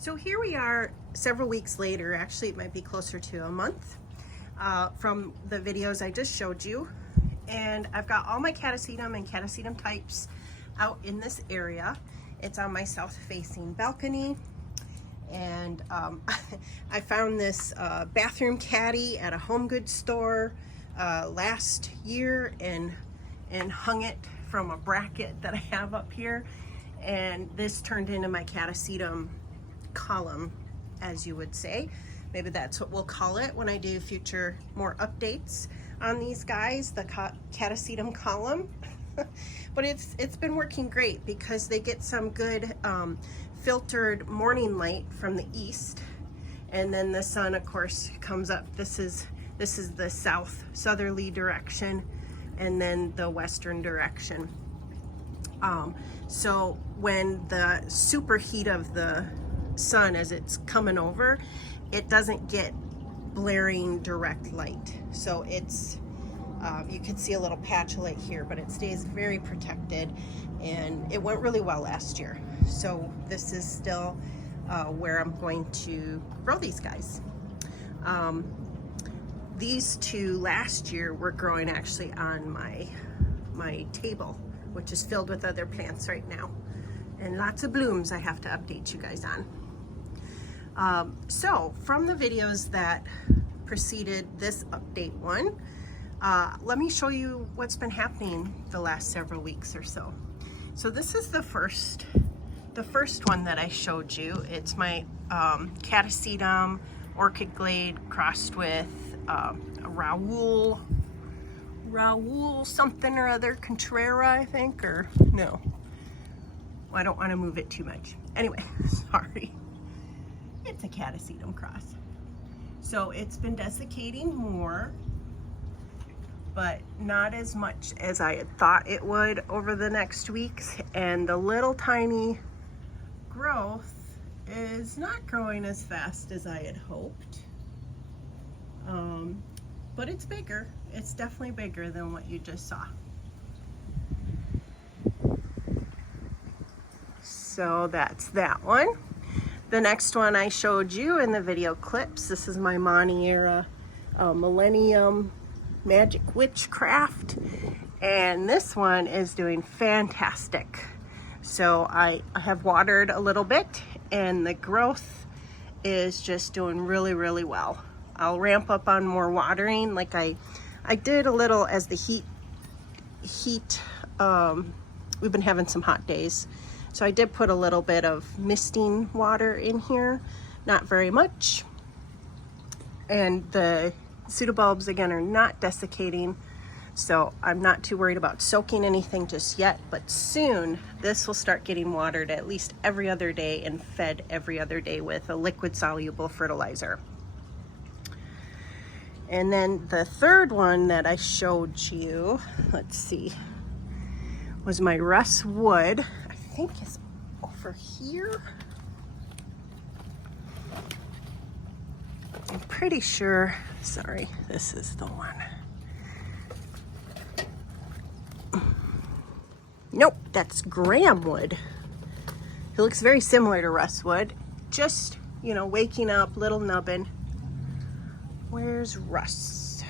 So here we are several weeks later, actually it might be closer to a month from the videos I just showed you. And I've got all my Catasetum and Catasetum types out in this area. It's on my south facing balcony. And I found this bathroom caddy at a home goods store last year and hung it from a bracket that I have up here. And this turned into my Catasetum column, as you would say. Maybe that's what we'll call it when I do future more updates on these guys, the Catasetum column. But it's been working great because they get some good filtered morning light from the east, and then the sun of course comes up. This is the southerly direction, and then the western direction. So when the super heat of the sun as it's coming over, it doesn't get blaring direct light. So it's you can see a little patch of light here, but it stays very protected, and it went really well last year. So this is still where I'm going to grow these guys. These two last year were growing actually on my table, which is filled with other plants right now, and lots of blooms I have to update you guys on. So from the videos that preceded this update one, let me show you what's been happening the last several weeks or so. So this is the first one that I showed you. It's my Catasetum Orchid Glade crossed with a Raoul something or other, Contrera, I think, or no. Well, I don't want to move it too much. Anyway, sorry. It's a Catasetum cross. So it's been desiccating more, but not as much as I had thought it would over the next weeks. And the little tiny growth is not growing as fast as I had hoped. But it's bigger. It's definitely bigger than what you just saw. So that's that one. The next one I showed you in the video clips, this is my Monniera Millennium Magic Witchcraft, and this one is doing fantastic. So I have watered a little bit, and the growth is just doing really, really well. I'll ramp up on more watering, like I did a little as the heat we've been having some hot days. So I did put a little bit of misting water in here, not very much. And the pseudobulbs again are not desiccating, so I'm not too worried about soaking anything just yet, but soon this will start getting watered at least every other day and fed every other day with a liquid soluble fertilizer. And then the third one that I showed you, let's see, was my Russ Wood. I think it's over here. I'm pretty sure, sorry, this is the one. Nope, that's Graham Wood. It looks very similar to Russ Wood, just, you know, waking up, little nubbin. Where's Russ?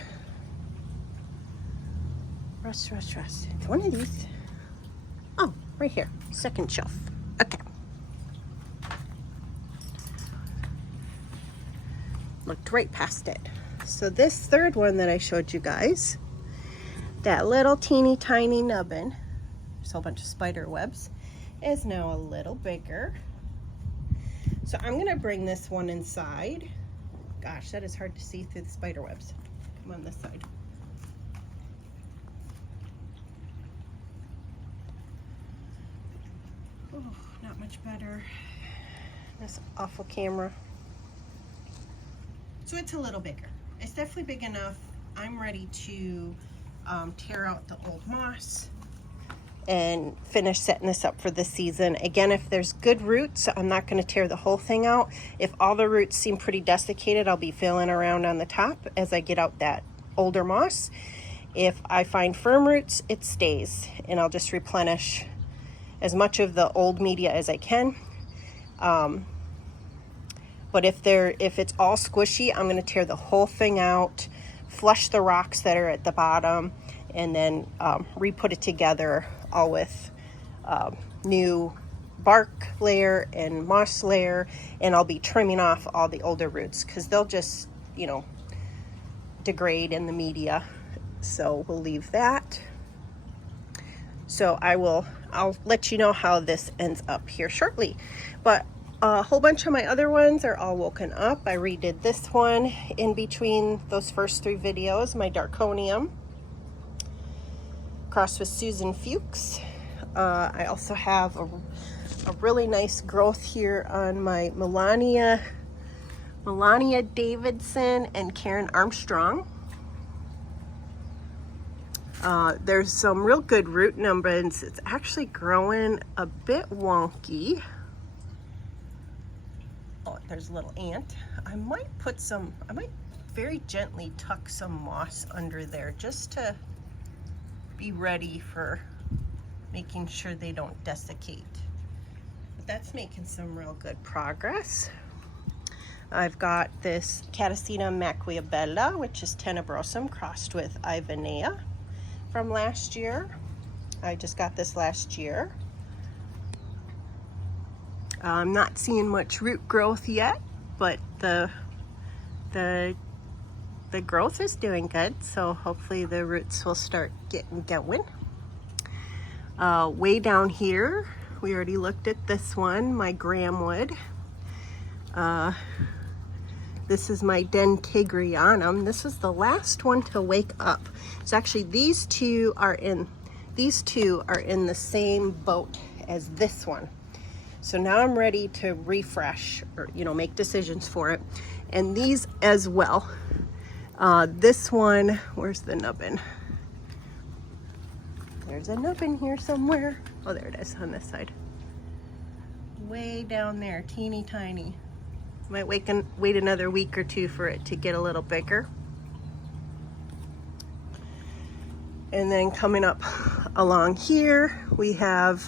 Russ. It's one of these. Oh, right here, second shelf. Okay. Looked right past it. So this third one that I showed you guys, that little teeny tiny nubbin, there's a whole bunch of spider webs, is now a little bigger. So I'm gonna bring this one inside. Gosh, that is hard to see through the spider webs. Come on this side. Oh, not much better. This awful camera. So it's a little bigger. It's definitely big enough. I'm ready to tear out the old moss and finish setting this up for the season. Again, if there's good roots, I'm not going to tear the whole thing out. If all the roots seem pretty desiccated, I'll be filling around on the top as I get out that older moss. If I find firm roots, it stays, and I'll just replenish as much of the old media as I can. But if it's all squishy, I'm going to tear the whole thing out, flush the rocks that are at the bottom, and then re-put it together all with new bark layer and moss layer, and I'll be trimming off all the older roots because they'll just, you know, degrade in the media. So we'll leave that. So I'll let you know how this ends up here shortly. But a whole bunch of my other ones are all woken up. I redid this one in between those first 3 videos, my Darconium, crossed with Susan Fuchs. I also have a really nice growth here on my Melania Davidson and Karen Armstrong. There's some real good root numbers. It's actually growing a bit wonky. Oh, there's a little ant. I might very gently tuck some moss under there just to be ready for making sure they don't desiccate. But that's making some real good progress. I've got this Catasetum maquiabella, which is tenebrosum crossed with Ivanea from last year. I just got this last year. I'm not seeing much root growth yet, but the growth is doing good, so hopefully the roots will start getting going. Way down here, we already looked at this one, my Gramwood. This is my Dentigrianum. This is the last one to wake up. So actually these two are in the same boat as this one. So now I'm ready to refresh, or, you know, make decisions for it. And these as well. This one, where's the nubbin? There's a nubbin here somewhere. Oh, there it is on this side. Way down there, teeny tiny. Might wait another week or 2 for it to get a little bigger. And then coming up along here, we have,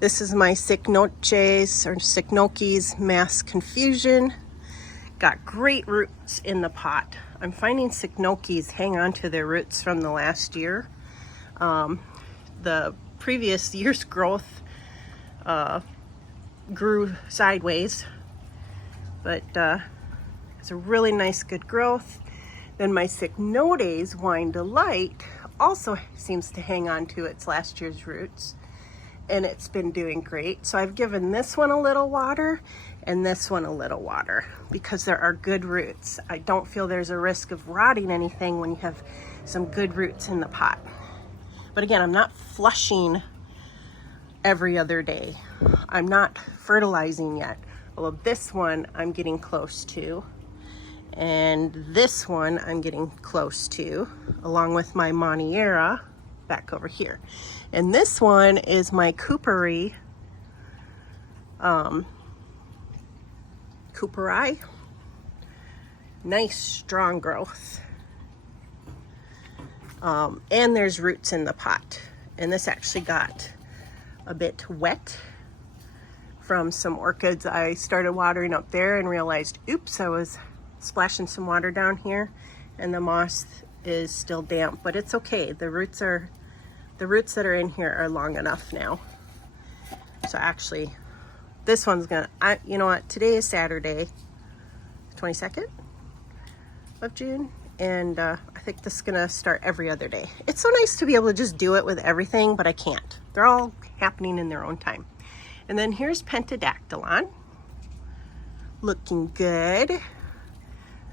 this is my Cycnoches Mass Confusion. Got great roots in the pot. I'm finding Cycnoches hang on to their roots from the last year. The previous year's growth grew sideways, but it's a really nice good growth. Then my Cycnotes Wine Delight also seems to hang on to its last year's roots, and it's been doing great. So I've given this one a little water and this one a little water because there are good roots. I don't feel there's a risk of rotting anything when you have some good roots in the pot. But again, I'm not flushing every other day. I'm not fertilizing yet. Although this one I'm getting close to, and this one I'm getting close to, along with my Monniera back over here. And this one is my Cooperi, nice strong growth. And there's roots in the pot. And this actually got a bit wet from some orchids I started watering up there and realized, oops, I was splashing some water down here and the moss is still damp, but it's okay. The roots that are in here are long enough now. So actually, this one's you know what, today is Saturday, 22nd of June, and I think this is gonna start every other day. It's so nice to be able to just do it with everything, but I can't. They're all happening in their own time. And then here's Pentadactylon, looking good.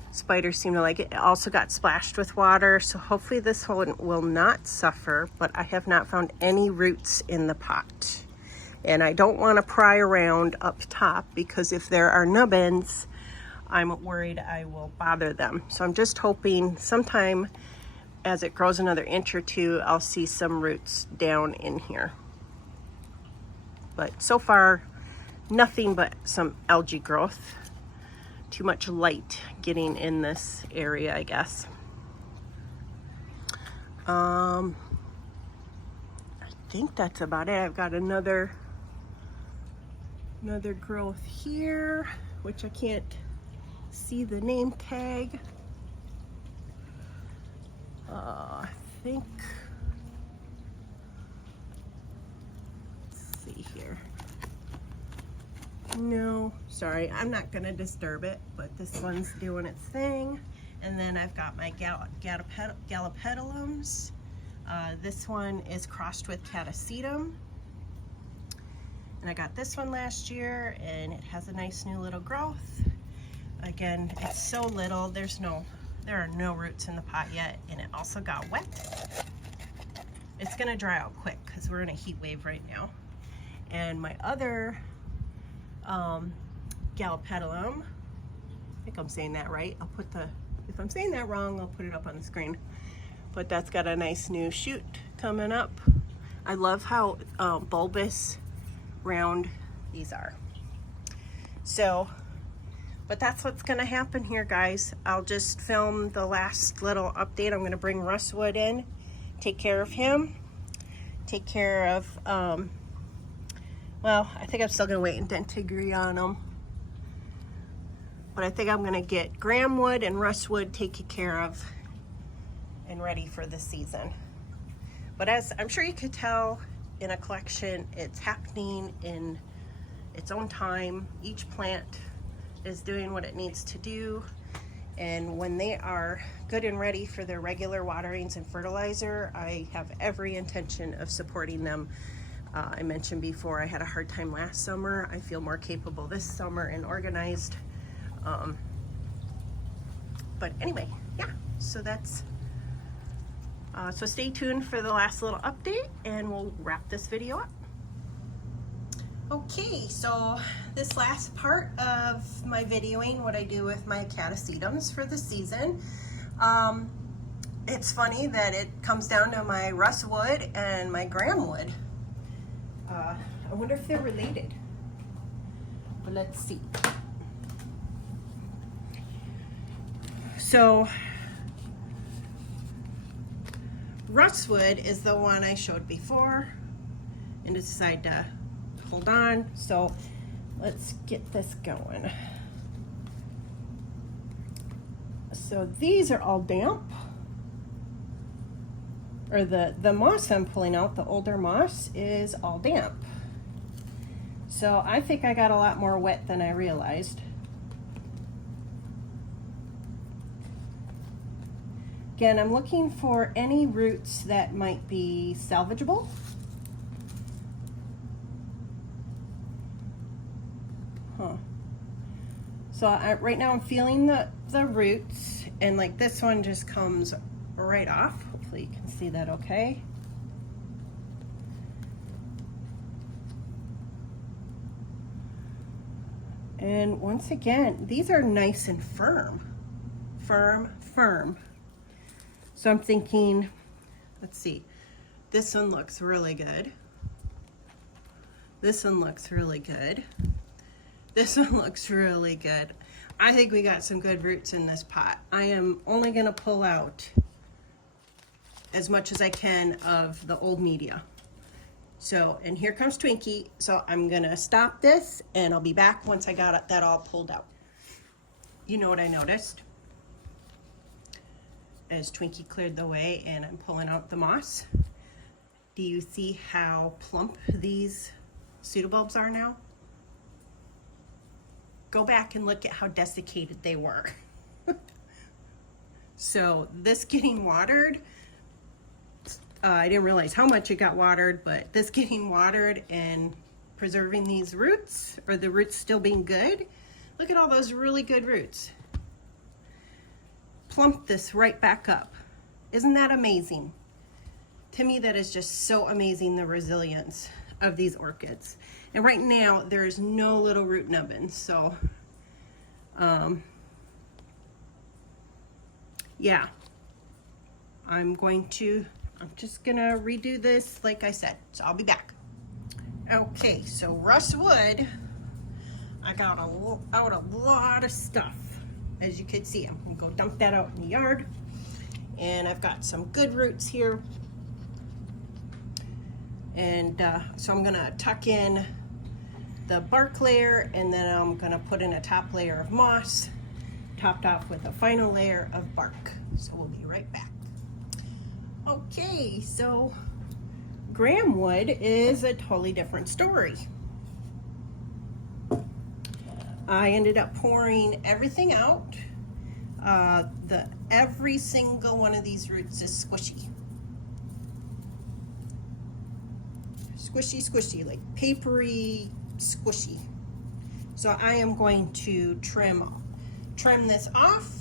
Spiders seem to like it. It also got splashed with water, so hopefully this one will not suffer, but I have not found any roots in the pot. And I don't want to pry around up top because if there are nubbins, I'm worried I will bother them. So I'm just hoping sometime as it grows another inch or 2, I'll see some roots down in here. But so far, nothing but some algae growth. Too much light getting in this area, I guess. I think that's about it. I've got another growth here, which I can't see the name tag. I think, let's see here. No, sorry, I'm not gonna disturb it, but this one's doing its thing. And then I've got my Catasetums. This one is crossed with Catasetum. And I got this one last year, and it has a nice new little growth. Again, it's so little, there are no roots in the pot yet, and it also got wet. It's gonna dry out quick because we're in a heat wave right now. And my other Catasetum, I think I'm saying that right. If I'm saying that wrong, I'll put it up on the screen. But that's got a nice new shoot coming up. I love how bulbous, round these are. So, but that's what's gonna happen here, guys. I'll just film the last little update. I'm gonna bring Russwood in, take care of him, take care of, well, I think I'm still gonna wait and Dentigri on him. But I think I'm gonna get Gramwood and Russwood taken care of and ready for the season. But as I'm sure you could tell in a collection, it's happening in its own time. Each plant is doing what it needs to do. And when they are good and ready for their regular waterings and fertilizer, I have every intention of supporting them. I mentioned before, I had a hard time last summer. I feel more capable this summer and organized. But anyway, yeah, so that's, so stay tuned for the last little update and we'll wrap this video up. Okay, so this last part of my videoing, what I do with my Catasetums for the season, it's funny that it comes down to my Russwood and my Gramwood. I wonder if they're related, but let's see. So Russwood is the one I showed before and decided to hold on. So let's get this going. So these are all damp, or the moss I'm pulling out, the older moss, is all damp. So I think I got a lot more wet than I realized. Again, I'm looking for any roots that might be salvageable. So right now I'm feeling the roots, and like this one just comes right off. Hopefully you can see that okay. And once again, these are nice and firm. Firm. So I'm thinking, let's see, this one looks really good. This one looks really good. This one looks really good. I think we got some good roots in this pot. I am only gonna pull out as much as I can of the old media. So, and here comes Twinkie. So I'm gonna stop this and I'll be back once I got that all pulled out. You know what I noticed? As Twinkie cleared the way and I'm pulling out the moss, do you see how plump these pseudobulbs are now? Go back and look at how desiccated they were. So this getting watered, I didn't realize how much it got watered, but this getting watered and preserving these roots, or the roots still being good, look at all those really good roots. Plump this right back up. Isn't that amazing? To me, that is just so amazing, the resilience of these orchids. And right now, there's no little root nubbins, so yeah. I'm just gonna redo this like I said, so I'll be back. Okay, so Russwood, I got out a lot of stuff. As you could see, I'm gonna go dump that out in the yard. And I've got some good roots here. And so I'm gonna tuck in the bark layer, and then I'm gonna put in a top layer of moss. topped off with a final layer of bark. So we'll be right back. Okay, so graham wood is a totally different story. I ended up pouring everything out. Every single one of these roots is squishy. Squishy, squishy, like papery, squishy. So I am going to trim this off,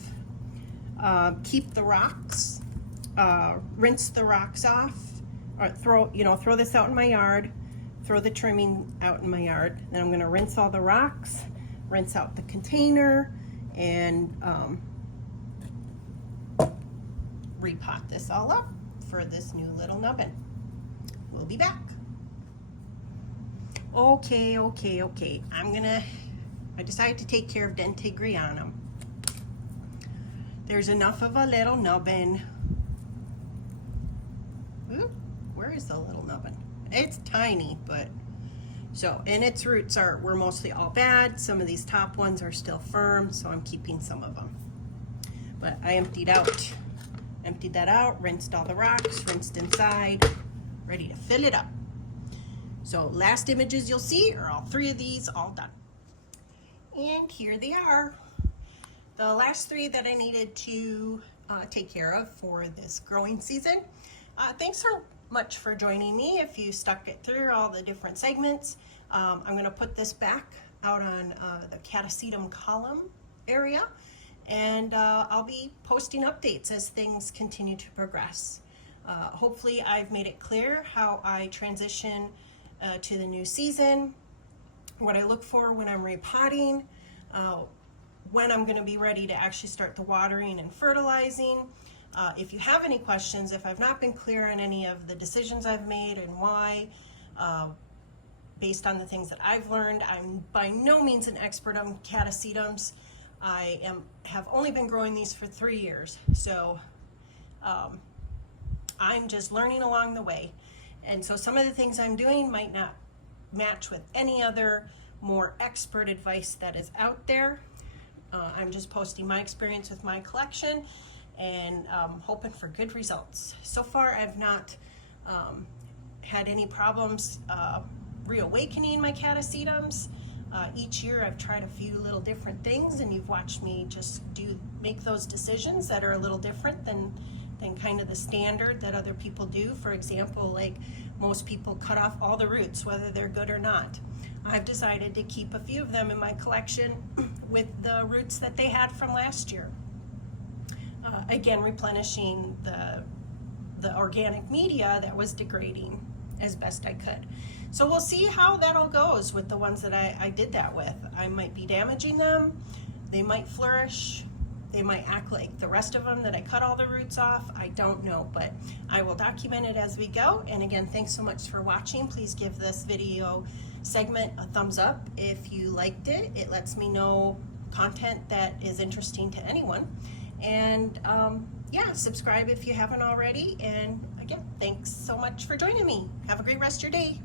keep the rocks, rinse the rocks off, or throw this out in my yard, throw the trimming out in my yard. Then I'm gonna rinse all the rocks, rinse out the container, and repot this all up for this new little nubbin. We'll be back. Okay. I decided to take care of Dentigrianum. There's enough of a little nubbin. Ooh, where is the little nubbin? It's tiny, but and its roots were mostly all bad. Some of these top ones are still firm, so I'm keeping some of them. But I emptied that out, rinsed all the rocks, rinsed inside, ready to fill it up. So last images you'll see are all three of these all done. And here they are. The last three that I needed to take care of for this growing season. Thanks so much for joining me. If you stuck it through all the different segments, I'm going to put this back out on the Catasetum column area, and I'll be posting updates as things continue to progress. Hopefully I've made it clear how I transition to the new season, what I look for when I'm repotting, when I'm going to be ready to actually start the watering and fertilizing. If you have any questions, if I've not been clear on any of the decisions I've made and why, based on the things that I've learned, I'm by no means an expert on Catasetums. I have only been growing these for 3 years, so I'm just learning along the way. And so some of the things I'm doing might not match with any other more expert advice that is out there. I'm just posting my experience with my collection and hoping for good results. So far I've not had any problems reawakening my Catasetums. Each year I've tried a few little different things, and you've watched me just make those decisions that are a little different than kind of the standard that other people do. For example, like most people cut off all the roots, whether they're good or not. I've decided to keep a few of them in my collection with the roots that they had from last year. Again, replenishing the organic media that was degrading as best I could. So we'll see how that all goes with the ones that I did that with. I might be damaging them, they might flourish, they might act like the rest of them that I cut all the roots off. I don't know, but I will document it as we go. And again, thanks so much for watching. Please give this video segment a thumbs up if you liked it. It lets me know content that is interesting to anyone. And yeah, subscribe if you haven't already. And again, thanks so much for joining me. Have a great rest of your day.